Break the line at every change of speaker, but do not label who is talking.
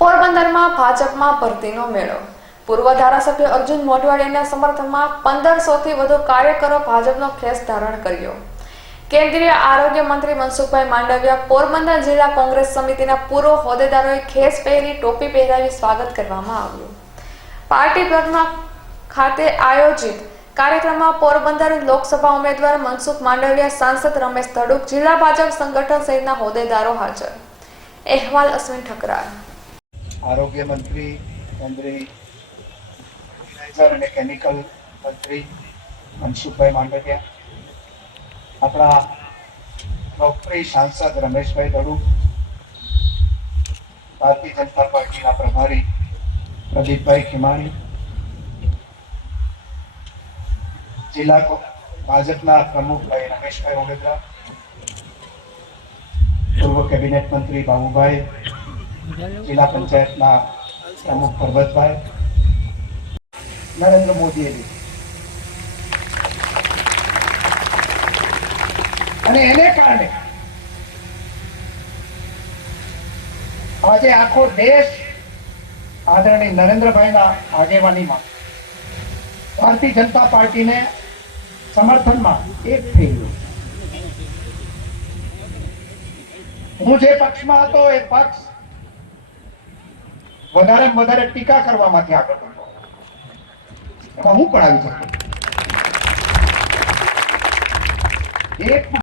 પોરબંદરમાં ભાજપમાં ભરતીનો મેળો. પૂર્વ ધારાસભ્ય અર્જુન મોઢવાડીના સમર્થનમાં પંદરસોથી વધુ કાર્યકરો ભાજપનો ખેસ ધારણ કર્યો. કેન્દ્રીય આરોગ્ય મંત્રી મનસુખભાઈ માંડવિયા પોરબંદર જિલ્લા કોંગ્રેસ સમિતિના પૂર્વ હોદ્દેદારોએ ખેસ પહેરી ટોપી પહેરાવી સ્વાગત કરવામાં આવ્યું. પાર્ટી પ્લોટમાં ખાતે આયોજિત કાર્યક્રમમાં પોરબંદર લોકસભા ઉમેદવાર મનસુખ માંડવિયા, સાંસદ રમેશ ધડુક જિલ્લા ભાજપ સંગઠન સહિતના હોદ્દેદારો હાજર. અહેવાલ અશ્વિન ઠકરાર.
આરોગ્ય મંત્રી કેન્દ્રીય ફર્ટિલાઇઝર અને કેમિકલ મંત્રી મનસુખભાઈ માંડવિયા, આપણા લોકપ્રિય સાંસદ રમેશભાઈ દડુ, ભારતીય જનતા પાર્ટીના પ્રભારી પ્રદીપભાઈ ખીમાણી, જિલ્લા ભાજપના પ્રમુખભાઈ રમેશભાઈ ઓગેદરા પૂર્વ કેબિનેટ મંત્રી બાબુભાઈ જિલ્લા પંચાયતના પ્રમુખ પરબતભાઈ, નરેન્દ્ર મોદીએ અને એને કારણે આજે આખો દેશ આદરણીય નરેન્દ્રભાઈના આગેવાનીમાં ભારતીય જનતા પાર્ટીને સમર્થનમાં એક થઈ ગયું. હું જે પક્ષમાં હતો એ પક્ષ વધારે વધારે ટીકા કરવામાંથી આગળ વધો. એમાં હું પણ આવી શકું. એક